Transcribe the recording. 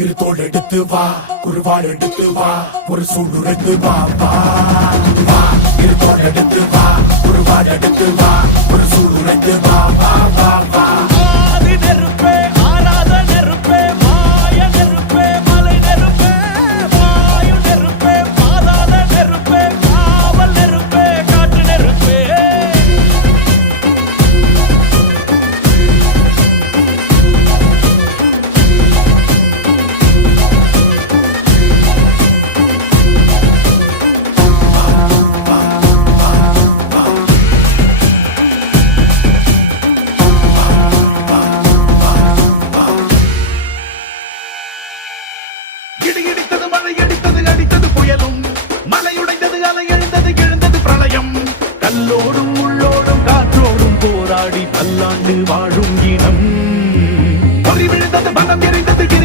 இரு தோள் எடுத்து வா குருவாள் எடுத்து வா ஒரு சூடு எடுத்து வா வா வா இரு தோள் எடுத்து வா குருவாள் எடுத்து வா ஒரு சூடு எடுத்து வா வா வா வா ஆதி நெருப்பே ஆராத நெருப்பே மாய நெருப்பே மலை நெருப்பே வாயு நெருப்பே பாதாள நெருப்பே காவல் நெருப்பே காற்று நெருப்பே இடி இடித்தது மழை அடித்தது அடித்தது புயலும் மலை உடைந்தது அலை எழுந்தது எழுந்தது பிரளயம் கல்லோடும் உள்ளோடும் காற்றோடும் போராடி பல்லாண்டு வாழும் இனம் பொறி விழுந்தது பலம் எரிந்தது